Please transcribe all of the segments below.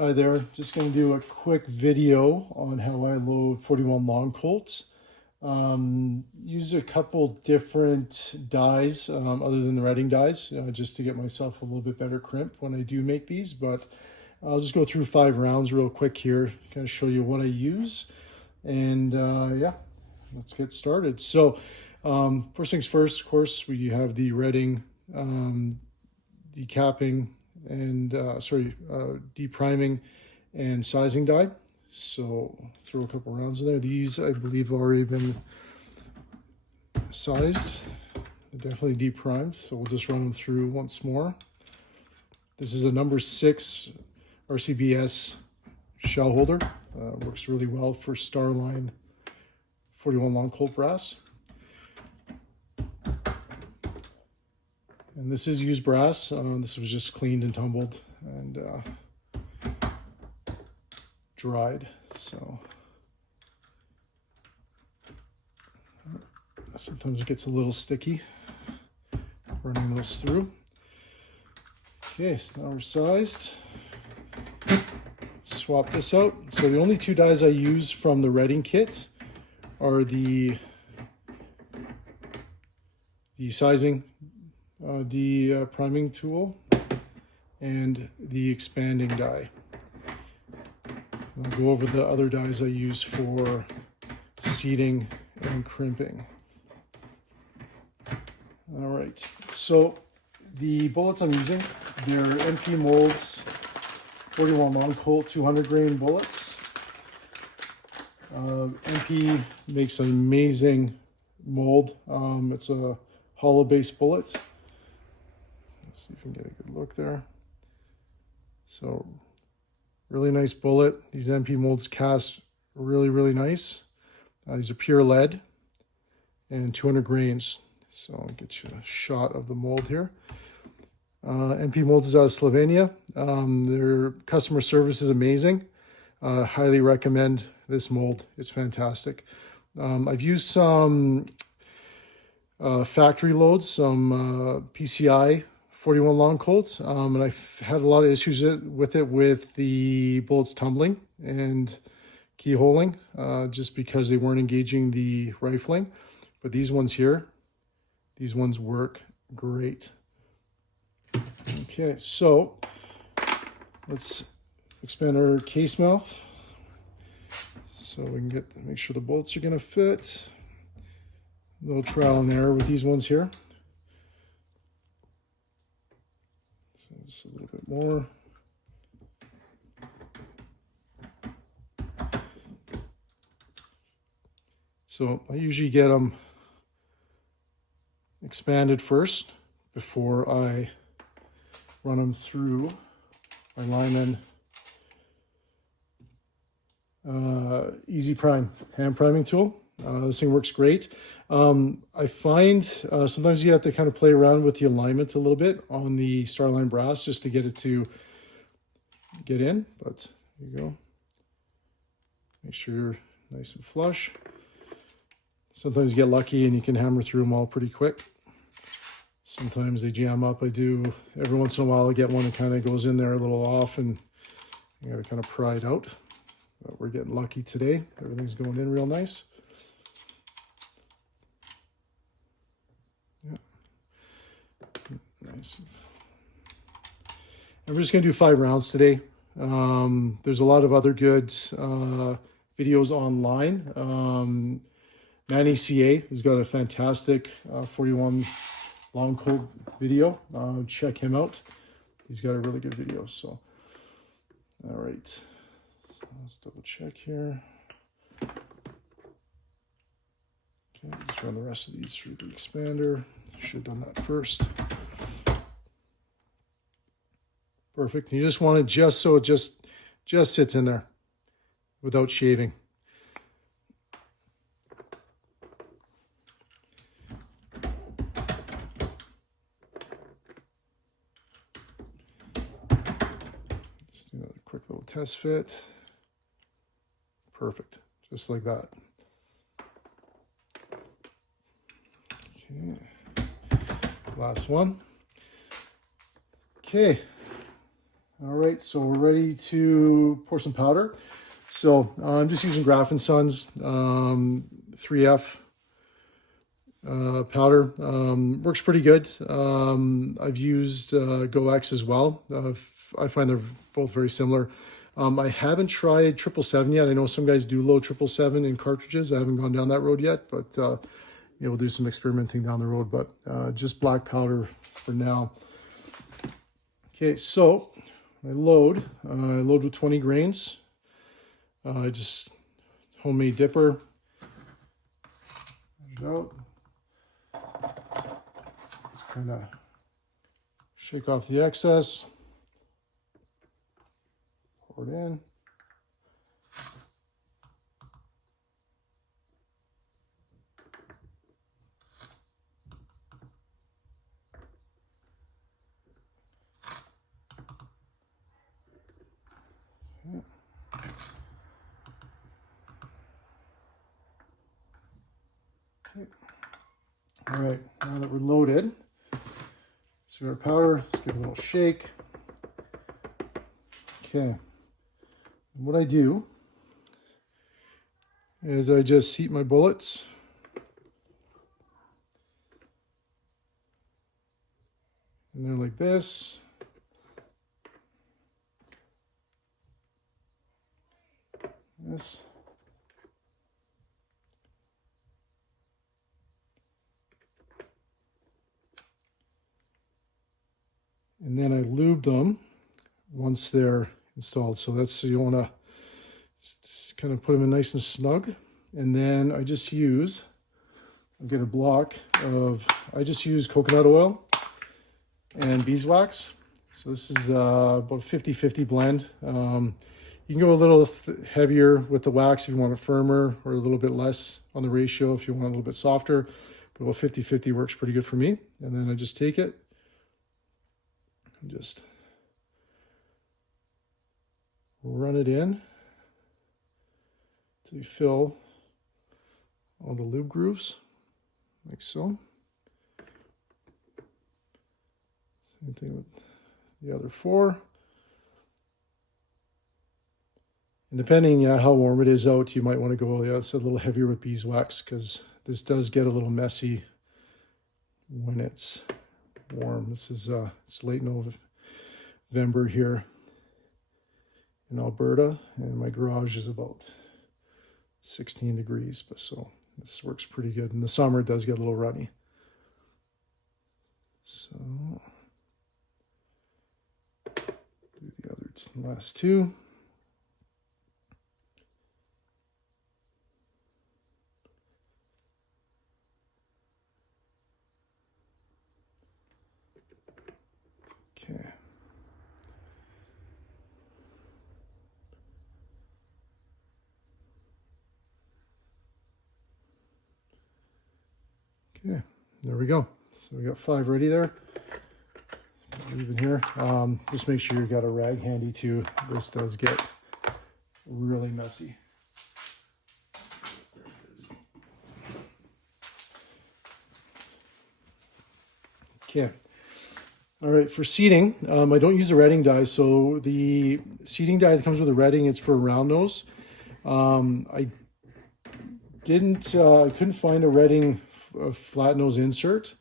Hi there, just going to do a quick video on how I load 41 Long Colts. Use a couple different dies other than the redding dies just to get myself a little bit better crimp when I do make these, but I'll just go through 5 rounds real quick here, kind of show you what I use, and yeah, let's get started. So first things first, of course, we have the redding, decapping, and depriming and sizing die. So throw a couple rounds in there. These I believe have already been sized. They're definitely deprimed, so we'll just run them through once more. This is a number 6 RCBS shell holder. Works really well for Starline 41 Long Colt brass. And this is used brass. This was just cleaned and tumbled and dried. So sometimes it gets a little sticky running those through. Okay, so now we're sized. Swap this out. So the only 2 dies I use from the redding kit are the sizing priming tool and the expanding die. I'll go over the other dies I use for seating and crimping. All right, so the bullets I'm using, they're MP Molds 41 Long Colt 200 grain bullets. MP makes an amazing mold. It's a hollow base bullet. Let's see if we can get a good look there. So really nice bullet. These MP molds cast really nice. These are pure lead and 200 grains. So I'll get you a shot of the mold here. MP Molds is out of Slovenia. Their customer service is amazing. Highly recommend this mold. It's fantastic. I've used some factory loads, some PCI 41 Long Colts, and I've had a lot of issues with the bullets tumbling and keyholing, just because they weren't engaging the rifling. But these ones here, these ones work great. Okay, so let's expand our case mouth so we can make sure the bolts are going to fit. A little trial and error with these ones here. So just a little bit more. So I usually get them expanded first before I run them through my Lyman Easy Prime hand priming tool. This thing works great. I find sometimes you have to kind of play around with the alignment a little bit on the Starline brass just to get it to get in, but there you go. Make sure you're nice and flush. Sometimes you get lucky and you can hammer through them all pretty quick. Sometimes they jam up. I do every once in a while. I get one that kind of goes in there a little off and you got to kind of pry it out. But we're getting lucky today. Everything's going in real nice. Yeah. Nice. And we're just going to do 5 rounds today. There's a lot of other good videos online. Manny CA has got a fantastic 41 Long Colt video. Check him out. He's got a really good video. So, all right. So let's double check here. Okay, just run the rest of these through the expander. Should have done that first. Perfect. You just want it just so it just sits in there without shaving. Just do another quick little test fit. Perfect. Just like that. Okay. Last one. Okay. All right, so we're ready to pour some powder. So I'm just using Graf & Sons 3F powder. Works pretty good. I've used Go X as well. I find they're both very similar. I haven't tried 777 yet. I know some guys do load 777 in cartridges. I haven't gone down that road yet, but we'll do some experimenting down the road. But just black powder for now. Okay, so I load with 20 grains. Just homemade dipper. Out. Just kind of shake off the excess. Pour it in. Okay. All right, now that we're loaded, so our powder, let's give it a little shake. Okay, and what I do is I just seat my bullets. And they're like this. This. And then I lube them once they're installed. So that's, so you want to kind of put them in nice and snug. And then I just use, I get a block of, I just use coconut oil and beeswax. So this is about a 50-50 blend. You can go a little heavier with the wax if you want it firmer, or a little bit less on the ratio if you want a little bit softer. But about 50-50 works pretty good for me. And then I just take it and just run it in till you fill all the lube grooves, like so. Same thing with the other 4. And depending how warm it is out, you might want to go, it's a little heavier with beeswax, because this does get a little messy when it's warm. This is it's late November here in Alberta, and my garage is about 16 degrees, but so this works pretty good. In the summer, it does get a little runny. So do the other last 2. Okay. Okay, there we go. So we got 5 ready there. Even here, just make sure you got a rag handy too. This does get really messy. Okay. All right, for seating, I don't use a retting die. So the seating die that comes with a retting, it's for round nose. I couldn't find a retting flat nose insert.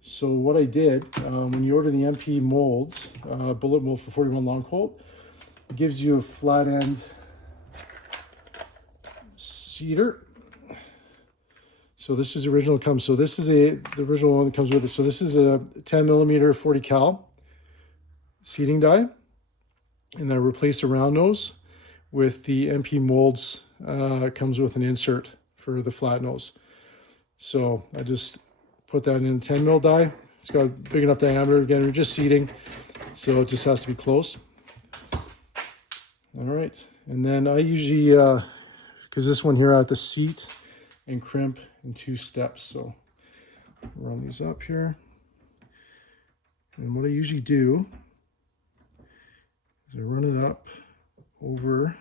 So what I did, when you order the MP molds, bullet mold for 41 Long Colt, it gives you a flat end seater. So this is original comes. So this is the original one that comes with it. So this is a 10 millimeter 40 cal seating die, and I replaced a round nose with the MP molds. Comes with an insert for the flat nose. So I just put that in a 10 mil die. It's got a big enough diameter. Again, we're just seating, so it just has to be close. All right, and then I usually, because this one here I have to seat and crimp in 2 steps. So run these up here. And what I usually do is I run it up over,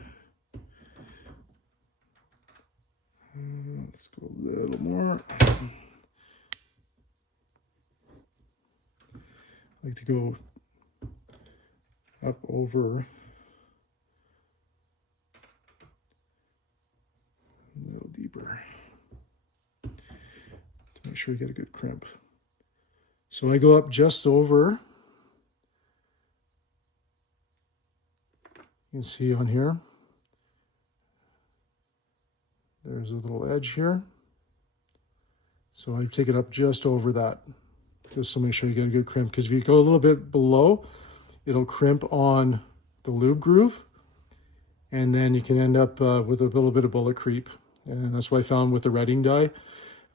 let's go a little more. I like to go up over a little deeper to make sure you get a good crimp. So I go up just over, you can see on here, there's a little edge here. So I take it up just over that, just to make sure you get a good crimp, because if you go a little bit below, it'll crimp on the lube groove, and then you can end up with a little bit of bullet creep. And that's what I found with the Redding die.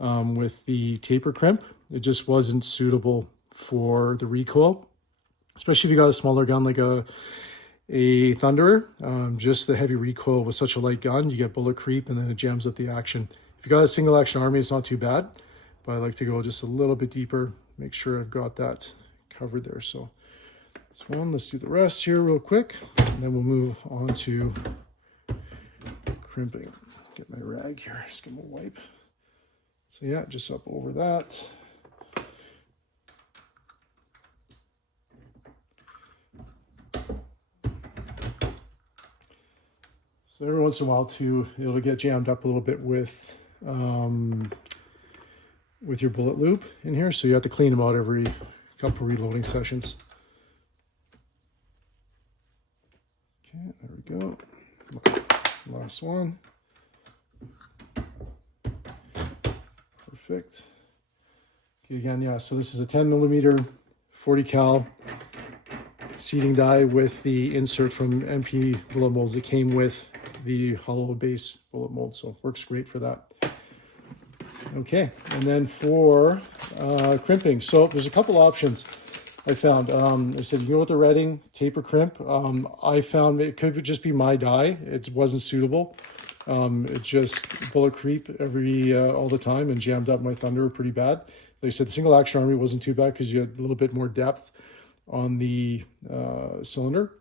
With the taper crimp, it just wasn't suitable for the recoil, especially if you got a smaller gun like a Thunderer. Just the heavy recoil with such a light gun, you get bullet creep and then it jams up the action. If you got a single action army, it's not too bad, but I like to go just a little bit deeper, make sure I've got that covered there. So this one, let's do the rest here real quick, and then we'll move on to crimping. Get my rag here, just give them a wipe. So yeah, just up over that. So every once in a while too, it'll get jammed up a little bit with your bullet loop in here. So you have to clean them out every couple reloading sessions. Okay, there we go. Last one. Perfect. Okay, again, yeah, so this is a 10mm 40 cal seating die with the insert from MP bullet molds that came with the hollow base bullet mold, so works great for that. Okay, and then for crimping, so there's a couple options I found. I said you can go with the Redding taper crimp. I found it could just be my die. It wasn't suitable. It just bullet creep all the time and jammed up my Thunderer pretty bad. Like I said, the single action army wasn't too bad because you had a little bit more depth on the cylinder.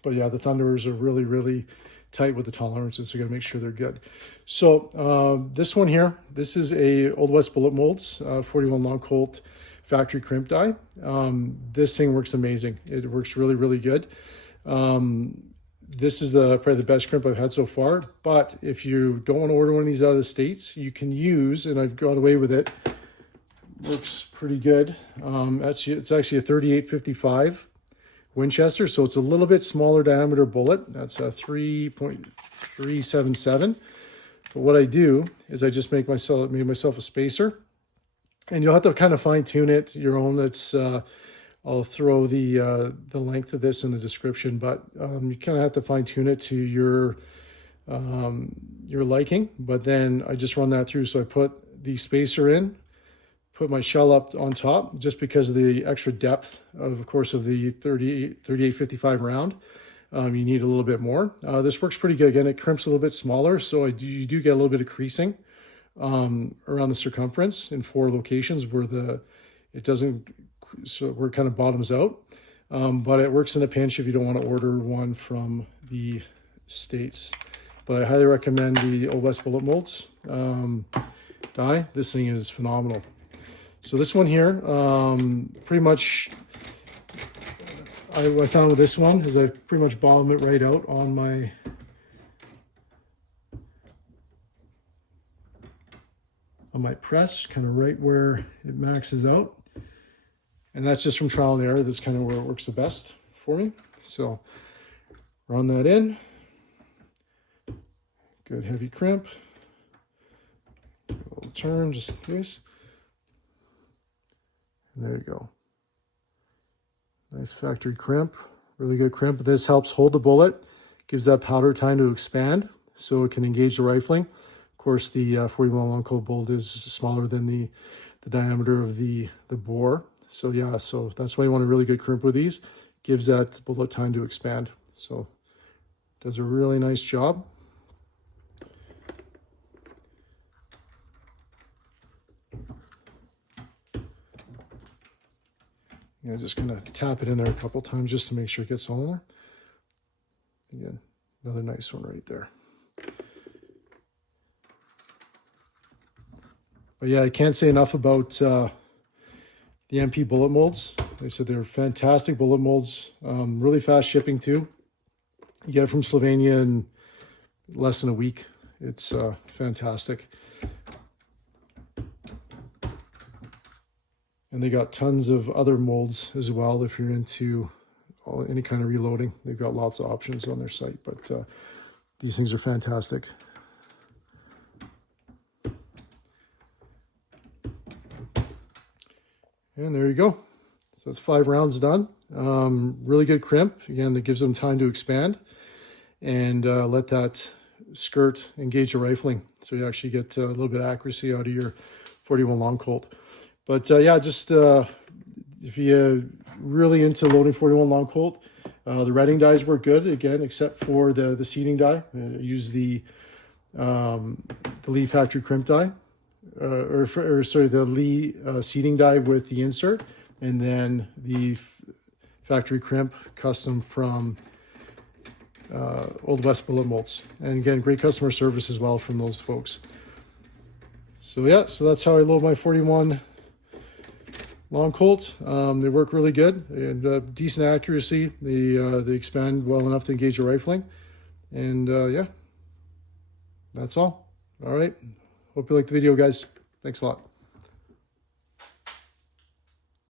But yeah, the Thunderers are really, really tight with the tolerances, so you gotta make sure they're good. So this one here, this is a Old West Bullet Molds 41 Long Colt factory crimp die. This thing works amazing. It works really, really good. This is probably the best crimp I've had so far, but if you don't want to order one of these out of the States, you can use, and I've got away with it, works pretty good. It's actually a 3855 Winchester, so it's a little bit smaller diameter bullet. That's a 3.377. But what I do is I just made myself a spacer, and you'll have to kind of fine tune it your own. It's I'll throw the length of this in the description, but you kind of have to fine tune it to your liking. But then I just run that through. So I put the spacer in, put my shell up on top, just because of the extra depth of course, of the 3855 round. You need a little bit more. This works pretty good. Again, it crimps a little bit smaller, so you do get a little bit of creasing around the circumference in 4 locations where it doesn't, so where it kind of bottoms out. But it works in a pinch if you don't want to order one from the States. But I highly recommend the Old West Bullet Molds die. This thing is phenomenal. So this one here, pretty much, what I found with this one is I pretty much bottom it right out on my press, kind of right where it maxes out. And that's just from trial and error. That's kind of where it works the best for me. So run that in. Good heavy crimp. Give it a little turn just in case. And there you go. Nice factory crimp. Really good crimp. This helps hold the bullet. Gives that powder time to expand so it can engage the rifling. Of course, the 41 Long Colt bolt is smaller than the diameter of the bore. So yeah, so that's why you want a really good crimp with these. Gives that bullet time to expand. So does a really nice job. You know, just gonna tap it in there a couple times just to make sure it gets all in there. Again, another nice one right there. But yeah, I can't say enough about the MP bullet molds. They said they're fantastic bullet molds, really fast shipping too. You get it from Slovenia in less than a week. It's fantastic. And they got tons of other molds as well if you're into any kind of reloading. They've got lots of options on their site, but these things are fantastic. And there you go. So that's 5 rounds done. Really good crimp. Again, that gives them time to expand and let that skirt engage the rifling. So you actually get a little bit of accuracy out of your 41 Long Colt. But yeah, just if you're really into loading 41 Long Colt, the redding dies work good, again, except for the seating die. Use the Lee factory crimp die. Sorry, the Lee seating die with the insert, and then the factory crimp custom from Old West bullet molds. And again, great customer service as well from those folks. So yeah, so that's how I load my 41 Long Colt. They work really good and decent accuracy. They expand well enough to engage your rifling. And yeah, that's all. All right. Hope you liked the video, guys. Thanks a lot.